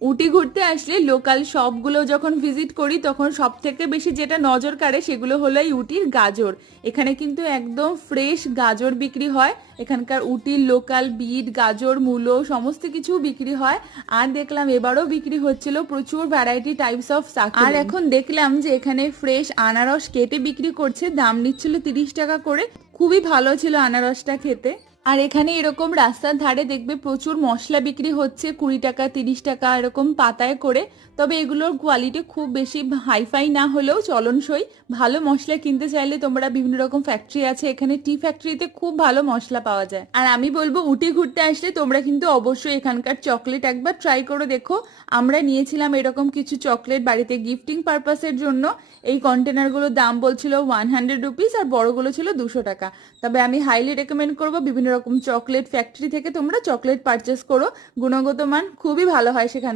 উটি ঘুরতে আসলে লোকাল শপগুলো যখন ভিজিট করি তখন সব থেকে বেশি যেটা নজর কাড়ে সেগুলো হলো এই উটির গাজর। এখানে কিন্তু একদম ফ্রেশ গাজর বিক্রি হয়। এখানকার উটির লোকাল বিট, গাজর, মূলো সমস্ত কিছু বিক্রি হয়। আর দেখলাম এবারও বিক্রি হচ্ছিল প্রচুর ভ্যারাইটি টাইপস অফ সাকুলেন্ট। আর এখন দেখলাম যে এখানে ফ্রেশ আনারস কেটে বিক্রি করছে, দাম নিচ্ছিল 30 টাকা করে। খুবই ভালো ছিল আনারসটা খেতে। আর এখানে এরকম রাস্তার ধারে দেখবে প্রচুর মশলা বিক্রি হচ্ছে 20 টাকা 30 টাকা এরকম পাতায় করে। তবে এগুলোর কোয়ালিটি খুব বেশি হাইফাই না হলেও চলনসই। ভালো মশলা কিনতে চাইলে তোমরা বিভিন্ন রকম ফ্যাক্টরি আছে, এখানে টি ফ্যাক্টরিতে খুব ভালো মশলা পাওয়া যায়। আর আমি বলবো উটি ঘুরতে আসলে তোমরা কিন্তু অবশ্যই এখানকার চকলেট একবার ট্রাই করে দেখো। আমরা নিয়েছিলাম এরকম কিছু চকলেট বাড়িতে গিফটিং পারপাসের জন্য। এই কন্টেনারগুলোর দাম বলছিল 100 রুপিস আর বড়গুলো ছিল 200 টাকা। তবে আমি হাইলি রেকমেন্ড করবো বিভিন্ন রকম চকলেট ফ্যাক্টরি থেকে তোমরা চকলেট পারচেস করো, গুণগত মান খুবই ভালো হয় সেখানে।